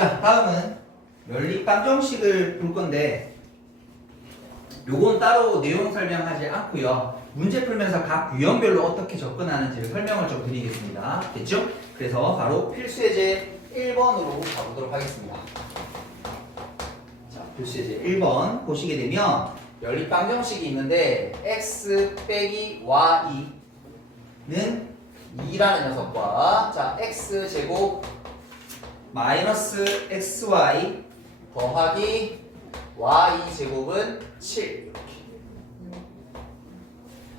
자, 다음은 연립방정식을 볼 건데 요건 따로 내용 설명하지 않고요. 문제 풀면서 각 유형별로 어떻게 접근하는지를 설명을 좀 드리겠습니다. 됐죠? 그래서 바로 필수예제 1번으로 가보도록 하겠습니다. 자, 필수예제 1번 보시게 되면 연립방정식이 있는데 x 빼기 y는 2라는 녀석과 자 x제곱 마이너스 xy 더하기 y제곱은 7 이렇게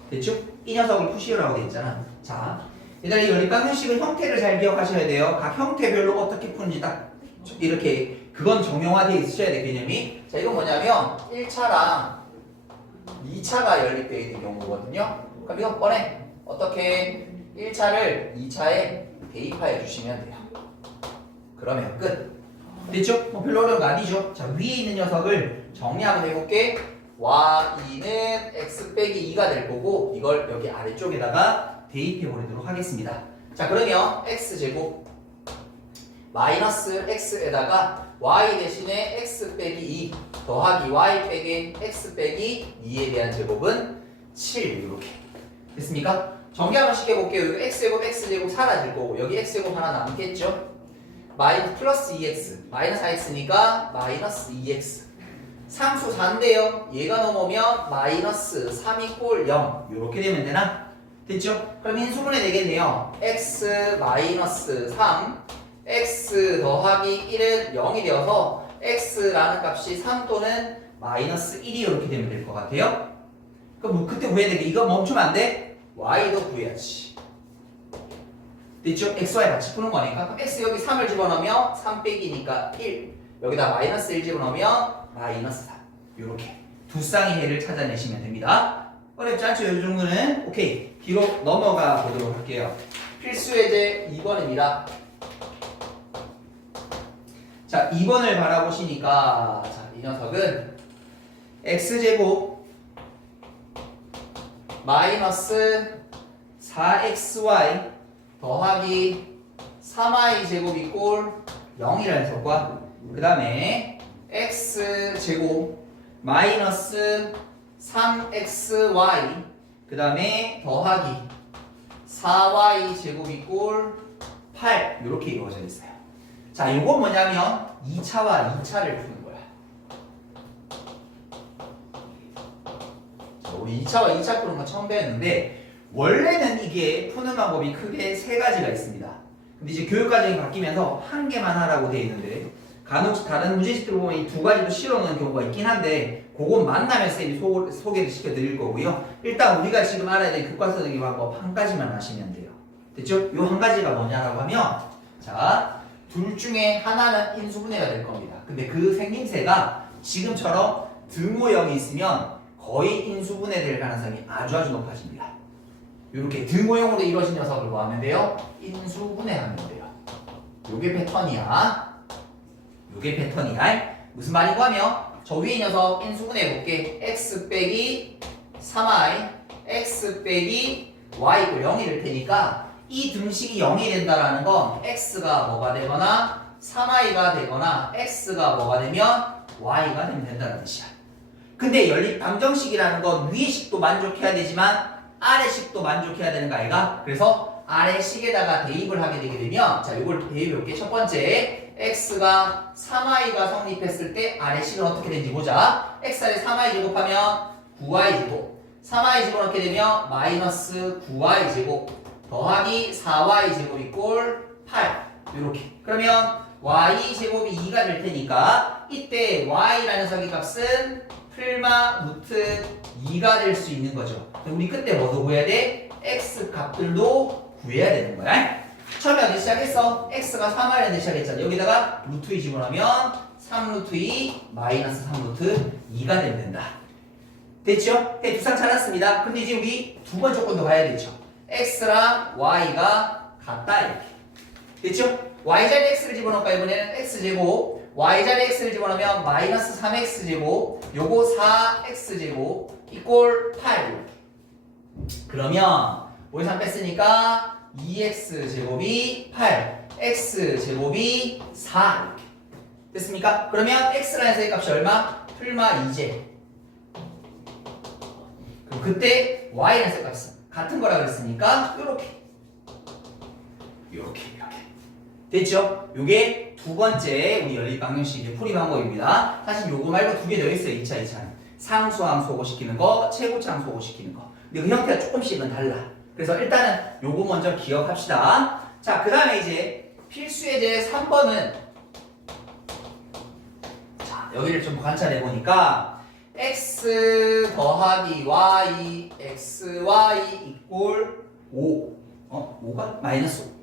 됐죠? 이 녀석을 푸시오라고 되어 있잖아. 자, 일단 이 연립방정식은 형태를 잘 기억하셔야 돼요. 각 형태별로 어떻게 푸는지 딱 이렇게 그건 정형화되어 있으셔야 돼, 개념이. 자, 이건 뭐냐면 1차랑 2차가 연립되어 있는 경우거든요. 그럼 이건 뻔해. 어떻게 1차를 2차에 대입하여 주시면 돼요. 그러면 끝. 됐죠? 뭐 별로 어려운 거 아니죠? 자, 위에 있는 녀석을 정리 한번 해볼게. y는 x 빼기 2가 될 거고 이걸 여기 아래쪽에다가 대입해 버리도록 하겠습니다. 자, 그러면 x제곱 마이너스 x에다가 y 대신에 x 빼기 2 더하기 y 빼기 x 빼기 2에 대한 제곱은 7 이렇게 됐습니까? 정리 한번 시켜볼게요. 여기 x제곱 x제곱 사라질 거고 여기 x제곱 하나 남겠죠? 마이너스 플러스 2x 마이너스 4x니까 마이너스 2x 상수 4인데요. 얘가 넘으면 마이너스 3 이꼴 0 이렇게 되면 되나? 됐죠? 그럼 인수분해 되겠네요. x 마이너스 3 x 더하기 1은 0이 되어서 x라는 값이 3 또는 마이너스 1이 이렇게 되면 될 것 같아요. 그럼 뭐 그때 구해야 되게 이거 멈추면 안 돼? y도 구해야지. 됐죠? xy 같이 푸는 거니까. 그럼 x 여기 3을 집어넣으면 3 빼기니까 1 여기다 마이너스 1 집어넣으면 마이너스 3 이렇게 두 쌍의 해를 찾아내시면 됩니다. 어렵지 않죠? 이 정도는 오케이. 뒤로 넘어가 보도록 할게요. 필수예제 2번입니다. 자, 2번을 바라보시니까 자, 이 녀석은 x제곱 마이너스 4xy 더하기 3y제곱 이꼴 0이라는 녀석과 그 다음에 x제곱 마이너스 3xy 그 다음에 더하기 4y제곱 이꼴 8 이렇게 이루어져 있어요. 자, 이건 뭐냐면 2차와 2차를 푸는 거야. 자, 우리 2차와 2차 푸는 거 처음 배웠는데 원래는 이게 푸는 방법이 크게 세 가지가 있습니다. 근데 이제 교육과정이 바뀌면서 한 개만 하라고 되어 있는데 간혹 다른 문제집들 보면 이 두 가지도 실어놓는 경우가 있긴 한데 그건 만나면 쌤이 소개를 시켜드릴 거고요. 일단 우리가 지금 알아야 될 교과서적인 방법 한 가지만 아시면 돼요. 됐죠? 요 한 가지가 뭐냐라고 하면 자, 둘 중에 하나는 인수분해가 될 겁니다. 근데 그 생김새가 지금처럼 등호형이 있으면 거의 인수분해될 가능성이 아주 높아집니다. 이렇게 등호형으로 이루어진 녀석을 뭐 하면 돼요? 인수분해하면 돼요. 요게 패턴이야. 요게 패턴이야. 무슨 말이고 하면 저 위에 녀석 인수분해 해볼게. x 빼기 3y x 빼기 y 이꼴 0이 될 테니까 이 등식이 0이 된다라는 건 x가 뭐가 되거나 3y가 되거나 x가 뭐가 되면 y가 되면 된다는 뜻이야. 근데 연립방정식이라는 건 위의 식도 만족해야 되지만 아래 식도 만족해야 되는 거 아이가? 그래서 아래 식에다가 대입을 하게 되게 되면 자, 이걸 대입해볼게. 첫 번째 x가 3y가 성립했을 때 아래 식은 어떻게 되는지 보자. x 아래 3y 제곱하면 9y 제곱 3y 집어넣게 되면 마이너스 9y 제곱 더하기 4y 제곱 이꼴 8 이렇게. 그러면 y 제곱이 2가 될 테니까 이때 y라는 녀석의 값은 풀마 루트 2가 될 수 있는 거죠. 우리 그때 뭐도 구해야 돼? x 값들도 구해야 되는 거야. 처음에 어디 시작했어? x가 3y라는 데 시작했잖아. 여기다가 루트 2 집어넣으면 3루트 2 마이너스 3루트 2가 되면 된다. 됐죠? 네, 두상 찾았습니다. 근데 이제 우리 두 번 조건도 가야 되죠. x랑 y가 같다 이렇게. 됐죠? y자리에 x를 집어넣을까 이번에는 x제곱 y자리에 x를 집어넣으면 마이너스 3x제곱 요거 4x제곱 이꼴 8 이렇게. 그러면 5에 3 뺐으니까 2x제곱이 8 x제곱이 4 이렇게. 됐습니까? 그러면 x라는 세값이 얼마? 풀마 2제. 그럼 그때 y라는 세값이 같은 거라 그랬으니까 요렇게 됐죠? 요게 두 번째 우리 연립방정식의 풀이 방법입니다. 사실 요거 말고 두 개 더 있어요. 2차, 2차는 상수항 소거시키는 거, 최고차항 소거시키는 거. 근데 그 형태가 조금씩은 달라. 그래서 일단은 요거 먼저 기억합시다. 자, 그 다음에 이제 필수 예제 3번은 자, 여기를 좀 관찰해 보니까 x 더하기 y, xy 이꼴 5. 5가 마이너스 5.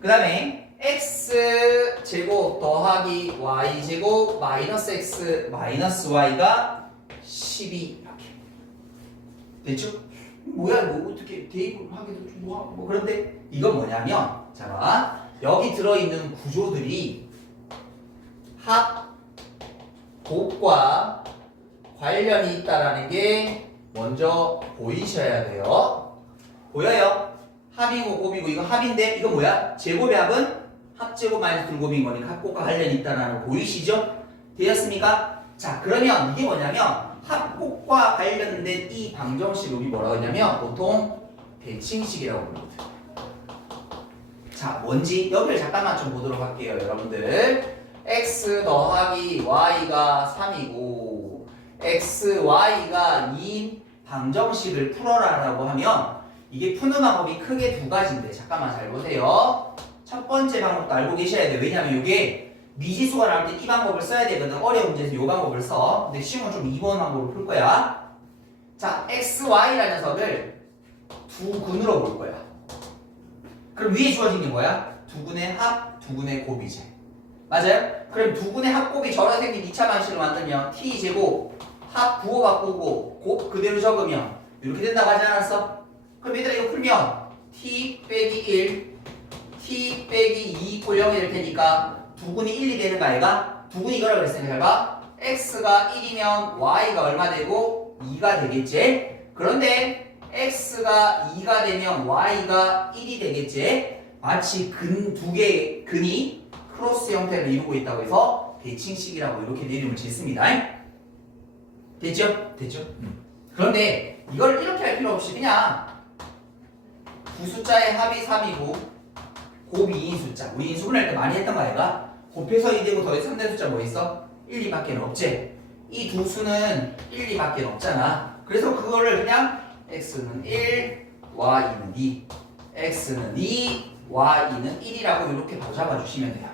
그 다음에 x 제곱 더하기 y 제곱 마이너스 x 마이너스 y가 12 이렇게 됐죠? 뭐야 뭐 어떻게 대입을 하기도 좀 뭐 그런데 이건 뭐냐면 자 봐 여기 들어있는 구조들이 합 곱과 관련이 있다라는 게 먼저 보이셔야 돼요. 보여요? 합이고 곱이고 이거 합인데 이거 뭐야? 제곱의 합은 합제곱 마이너스 둘곱인 거니까 합곱과 관련이 있다는 거 보이시죠? 되었습니까? 자 그러면 이게 뭐냐면 합곱과 관련된 이 방정식을 우리 뭐라고 하냐면 보통 대칭식이라고 부르거든. 자 뭔지 여기를 잠깐만 좀 보도록 할게요 여러분들. x 더하기 y가 3이고 xy가 2인 방정식을 풀어라 라고 하면 이게 푸는 방법이 크게 두 가지인데 잠깐만 잘 보세요. 첫 번째 방법도 알고 계셔야 돼요. 왜냐면 이게 미지수가 나올 때 이 방법을 써야 되거든. 어려운 문제에서 이 방법을 써. 근데 시험은 좀 2번 방법을 풀 거야. 자, xy라는 녀석을 두 근으로 볼 거야. 그럼 위에 주어진 게 뭐야? 두 근의 합, 두 근의 곱이지. 맞아요? 그럼 두 근의 합곱이 저런 생긴 2차 방식을 만들면 t제곱 합 부호 바꾸고 곱 그대로 적으면 이렇게 된다고 하지 않았어? 그럼 얘들아 이거 풀면 t 빼기 1 t 빼기 2 꼴 0이 될 테니까 두 근이 1이 되는 거 아이가? 두 근이 이거라고 그랬으니까 잘 봐. x가 1이면 y가 얼마 되고 2가 되겠지? 그런데 x가 2가 되면 y가 1이 되겠지? 마치 근 두 개의 근이 크로스 형태를 이루고 있다고 해서 대칭식이라고 이렇게 이름을 짓습니다. 됐죠? 됐죠? 그런데 이걸 이렇게 할 필요 없이 그냥 두 숫자의 합이 3이고 곱 2인 숫자 우리 인수분할 때 많이 했던 거 아이가? 곱해서 2되고 더해서 3된 숫자 뭐 있어? 1, 2밖에 없지? 이 두 수는 1, 2밖에 없잖아. 그래서 그거를 그냥 x는 1, y는 2 x는 2, y는 1이라고 이렇게 바로 잡아주시면 돼요.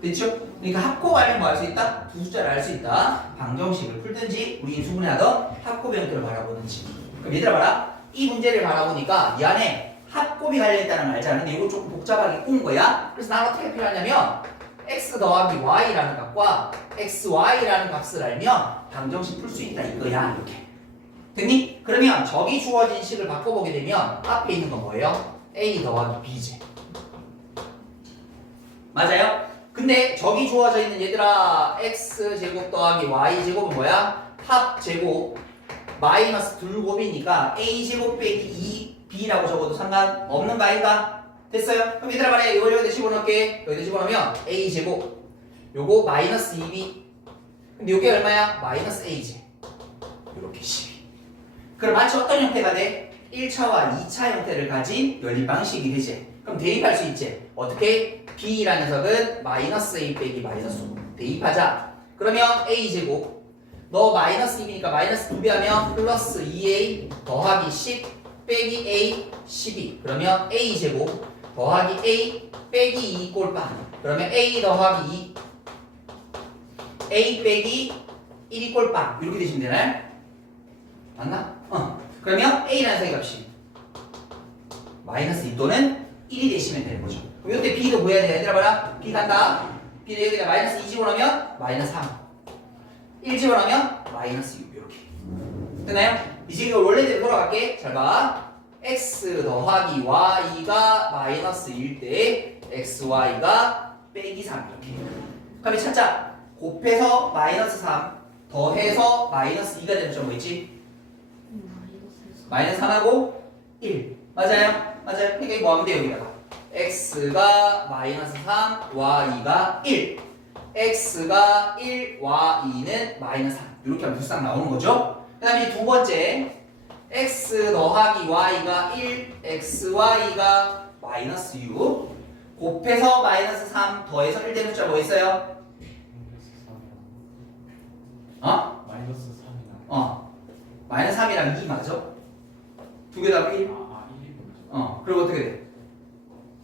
됐죠? 그러니까 합곱하면 뭐 할 수 있다? 두 숫자를 알 수 있다. 방정식을 풀든지 우리 인수분해하던 합곱의 형태를 바라보든지. 그럼 얘들아 봐라. 이 문제를 바라보니까 이 안에 합곱이 갈려있다는 걸 알잖아. 근데 이거 조금 복잡하게 꾼 거야. 그래서 나는 어떻게 표현하냐면 x 더하기 y라는 값과 xy라는 값을 알면 방정식 풀 수 있다 이거야. 이렇게. 됐니? 그러면 저기 주어진 식을 바꿔보게 되면 앞에 있는 건 뭐예요? a 더하기 b제. 맞아요? 근데 저기 주어져 있는 얘들아 x제곱 더하기 y제곱은 뭐야? 합제곱 마이너스 둘곱이니까 a제곱 빼기 2b라고 적어도 상관없는 거 아닌가? 됐어요? 그럼 얘들아 말해 이걸 여기다 집어넣을게. 여기다 집어넣으면 a제곱 요거 마이너스 2b 근데 요게 얼마야? 마이너스 a제 요렇게 12. 그럼 마치 어떤 형태가 돼? 1차와 2차 형태를 가진 연립 방식이 되지. 그럼 대입할 수 있지. 어떻게? b라는 녀석은 마이너스 a 빼기 마이너스 5 대입하자. 그러면 a제곱 너 마이너스 2이니까 마이너스 2배 하면 플러스 2a 더하기 10 빼기 a 12 그러면 a제곱 더하기 a 빼기 2 꼴빵 그러면 a 더하기 2 a 빼기 1이 꼴빵 이렇게 되시면 되나요? 맞나? 그러면 a라는 세값이 마이너스 2 또는 1이 되시면 되는 거죠. 그럼 이때 b도 구해야 돼요. 얘들아 봐라. b 간다. b도 여기다 마이너스 2 집어넣으면 마이너스 3 1 집어넣으면 마이너스 6 이렇게 됐나요? 이제 이거 원래대로 돌아갈게. 잘 봐. x 더하기 y가 마이너스 1 때 xy가 빼기 3 이렇게 그럼 찾자. 곱해서 마이너스 3 더해서 마이너스 2가 되는 점 뭐 있지? 마이너스 3하고 1 맞아요? 맞아요. 그러니까 이거 뭐 하면 돼요 여기다가 x가 마이너스 3, y가 1. x가 1, y는 마이너스 3. 이렇게 하면 싹 나오는 거죠. 그 다음에 두 번째 x 더하기 y가 1, xy가 마이너스 6 곱해서 마이너스 3 더해서 1 되는 숫자 뭐 있어요? 어? 마이너스 3이나. 마이너스 3이랑 2 맞아? 두 개 다 1? 1이군요. 그리고 어떻게 돼?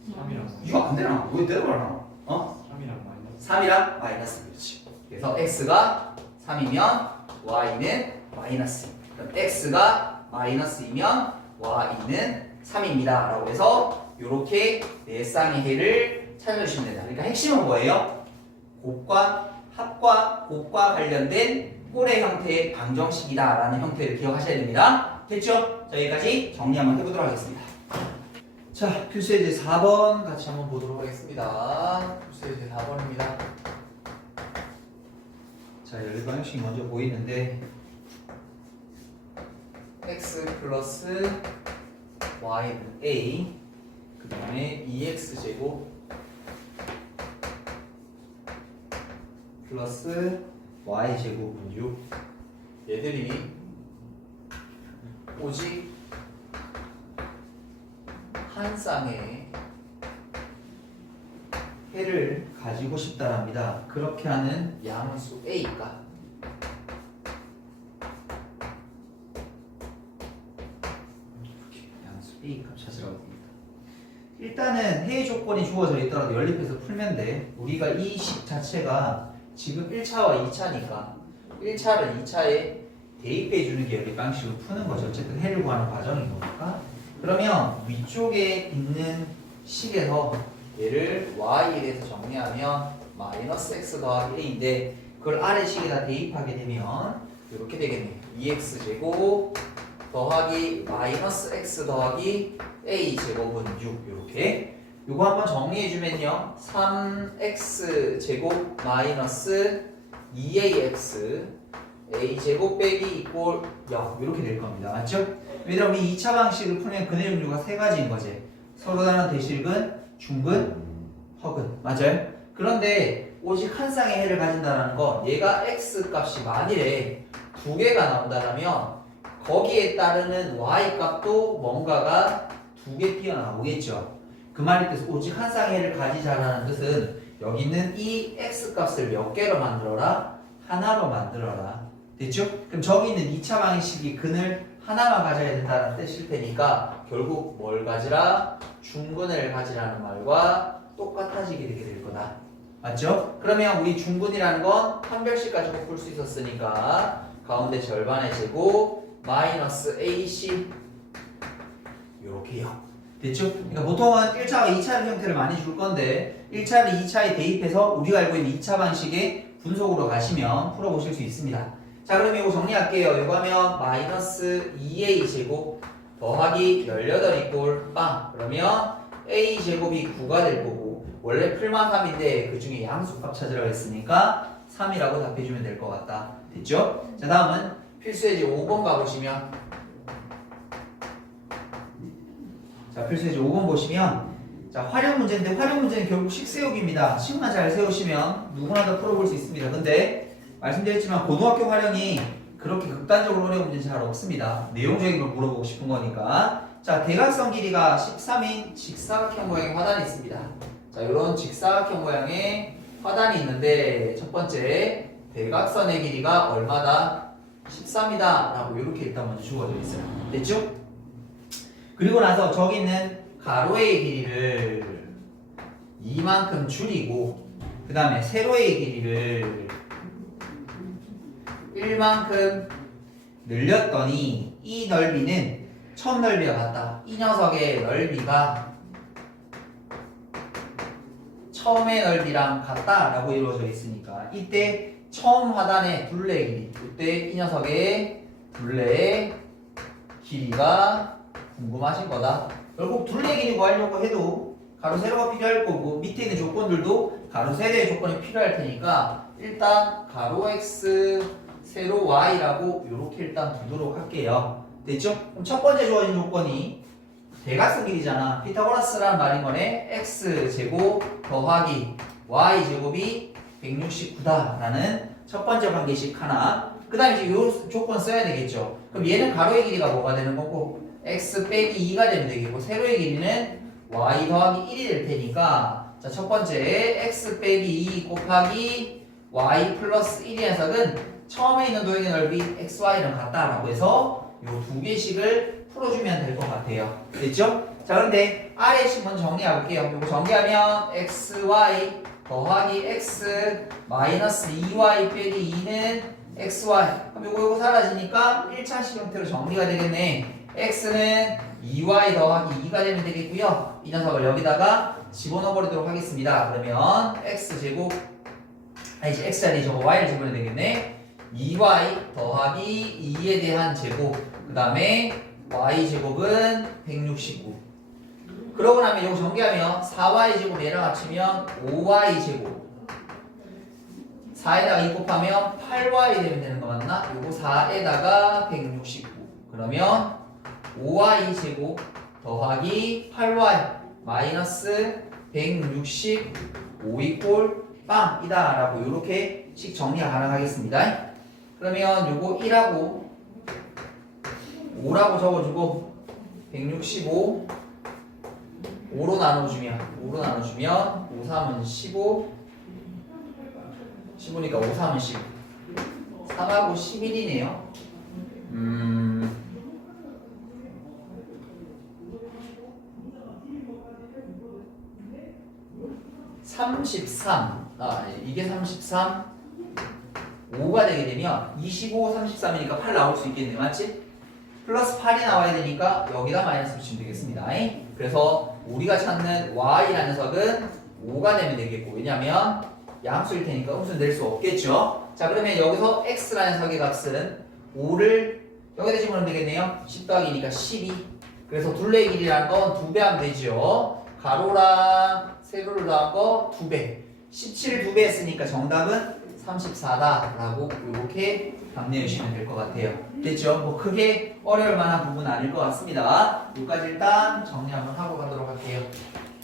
3이랑 이거 안 되나? 왜 내려가나? 3이랑 마이너스. 3이랑 마이너스 그렇지. 그래서 x가 3이면 y는 마이너스. 그럼 x가 마이너스이면 y는 3입니다. 라고 해서 이렇게 네 쌍의 해를 찾아주시면 된다. 그러니까 핵심은 뭐예요? 곱과 합과 곱과 관련된 꼴의 형태의 방정식이다 라는 형태를 기억하셔야 됩니다. 됐죠? 자, 여기까지 정리 한번 해보도록 하겠습니다. 자, 필수예제 4번 같이 한번 보도록 하겠습니다. 필수예제 4번입니다. 자, 여기 방식이 먼저 보이는데 x 플러스 y는 a 그 다음에 2x제곱 플러스 y제곱은 6 얘들이 오직 한 쌍의 해를 가지고 싶다랍니다. 그렇게 하는 양수 a가 양수 a 값 찾으라고 합니다. 일단은 해의 조건이 주어져 있더라도 연립해서 풀면 돼. 우리가 이 식 자체가 지금 1차와 2차니까 1차를 2차에 대입해 주는 게 연립 방식으로 푸는 거죠. 어쨌든 해를 구하는 과정인 거니까. 그러면 위쪽에 있는 식에서 얘를 y에 대해서 정리하면 마이너스 x 더하기 a인데 그걸 아래 식에다 대입하게 되면 이렇게 되겠네요. 2x제곱 더하기 마이너스 x 더하기 a제곱은 6 이렇게 요거 한번 정리해주면요 3x제곱 마이너스 2ax a제곱 빼기 이꼴 0 이렇게 될 겁니다. 맞죠? 왜냐면 이 2차 방식을 풀면 근의 종류가 세 가지인 거지. 서로 다른 대실근, 중근, 허근. 맞아요? 그런데 오직 한 쌍의 해를 가진다는 건 얘가 x 값이 만일에 두 개가 나온다면 거기에 따르는 y 값도 뭔가가 두 개 튀어나오겠죠. 그 말이 뜻은 오직 한 쌍의 해를 가지자라는 뜻은 여기 있는 이 x 값을 몇 개로 만들어라? 하나로 만들어라. 됐죠? 그럼 저기 있는 2차 방식이 근을 하나만 가져야 된다는 뜻일 테니까 결국 뭘 가지라? 중근을 가지라는 말과 똑같아지게 되게 될 거다. 맞죠? 그러면 우리 중근이라는 건 판별식 가지고 풀 수 있었으니까 가운데 절반의 제곱 마이너스 AC 요렇게요. 됐죠? 그러니까 보통은 1차와 2차 형태를 많이 줄 건데 1차를 2차에 대입해서 우리가 알고 있는 2차 방식의 분속으로 가시면 풀어보실 수 있습니다. 자, 그럼 이거 정리할게요. 이거 하면 마이너스 2a 제곱 더하기 18 이꼴 빵. 그러면 a 제곱이 9가 될 거고 원래 풀만 3인데 그 중에 양수값 찾으라고 했으니까 3이라고 답해주면 될 것 같다. 됐죠? 자, 다음은 필수예제 5번 가보시면 자, 필수예제 5번 보시면 자, 활용 문제인데 활용 문제는 결국 식 세우기입니다. 식만 잘 세우시면 누구나 다 풀어볼 수 있습니다. 근데 말씀드렸지만 고등학교 활용이 그렇게 극단적으로 어려운 문제는 잘 없습니다. 내용적인 걸 물어보고 싶은 거니까. 자, 대각선 길이가 13인 직사각형 모양의 화단이 있습니다. 자, 이런 직사각형 모양의 화단이 있는데 첫 번째 대각선의 길이가 얼마다? 13이다 라고 이렇게 일단 먼저 주어져 있어요. 됐죠? 그리고 나서 저기 있는 가로의 길이를 이만큼 줄이고 그 다음에 세로의 길이를 1만큼 늘렸더니 이 넓이는 처음 넓이와 같다. 이 녀석의 넓이가 처음의 넓이랑 같다라고 이루어져 있으니까 이때 처음 하단의 둘레 길이 이때 이 녀석의 둘레의 길이가 궁금하신 거다. 결국 둘레 길이 구하려고 해도 가로 세로가 필요할 거고 밑에 있는 조건들도 가로 세로의 조건이 필요할 테니까 일단 가로 x 세로 y라고 이렇게 일단 두도록 할게요. 됐죠? 그럼 첫 번째 주어진 조건이 대각선 길이잖아. 피타고라스라는 말인 거네. x제곱 더하기 y제곱이 169다라는 첫 번째 관계식 하나. 그 다음에 이제 요 조건 써야 되겠죠. 그럼 얘는 가로의 길이가 뭐가 되는 거고 x 빼기 2가 되면 되겠고 세로의 길이는 y 더하기 1이 될 테니까 자, 첫 번째 x 빼기 2 곱하기 y 플러스 1의 녀석은 처음에 있는 도형의 넓이 xy랑 같다라고 해서 요 두 개씩을 풀어주면 될 것 같아요. 됐죠? 자, 그런데 아래 식 먼저 정리해 볼게요. 요거 정리하면 xy 더하기 x 마이너스 2y 빼기 2는 xy. 그럼 요거 사라지니까 1차식 형태로 정리가 되겠네. x는 2y 더하기 2가 되면 되겠고요. 이 녀석을 여기다가 집어넣어 버리도록 하겠습니다. 그러면 x제곱 아니지 x 자리에 저거 y를 집어넣어야 되겠네. 2y 더하기 2에 대한 제곱 그 다음에 y제곱은 169. 그러고 나면 이거 전개하면 4y제곱 얘랑 합치면 5y제곱 4에다가 2 곱하면 8y 되면 되는 거 맞나? 요거 4에다가 169 그러면 5y제곱 더하기 8y 마이너스 165 이꼴 빵이다 라고 요렇게 식 정리가 가능하겠습니다. 그러면 요거 1하고 5라고 적어주고 165 5로 나눠주면 5 3은 15 15니까 5 3은 10 3하고 11이네요. 33 이게 33 5가 되게 되면 25, 33이니까 8 나올 수 있겠네. 맞지? 플러스 8이 나와야 되니까 여기다 마이너스 붙이면 되겠습니다. 그래서 우리가 찾는 y라는 녀석은 5가 되면 되겠고 왜냐면 양수일 테니까 음수는 낼 수 없겠죠. 자, 그러면 여기서 x라는 녀석의 값은 5를 여기다 집어넣으면 되겠네요. 10 더하기 2니까 12. 그래서 둘레의 길이라는 건 2배 하면 되죠. 가로랑 세로를 더한 거 2배. 17을 2배 했으니까 정답은 34다라고 이렇게 답내해 주시면 될 것 같아요. 됐죠? 뭐 크게 어려울 만한 부분은 아닐 것 같습니다. 여기까지 일단 정리 한번 하고 가도록 할게요.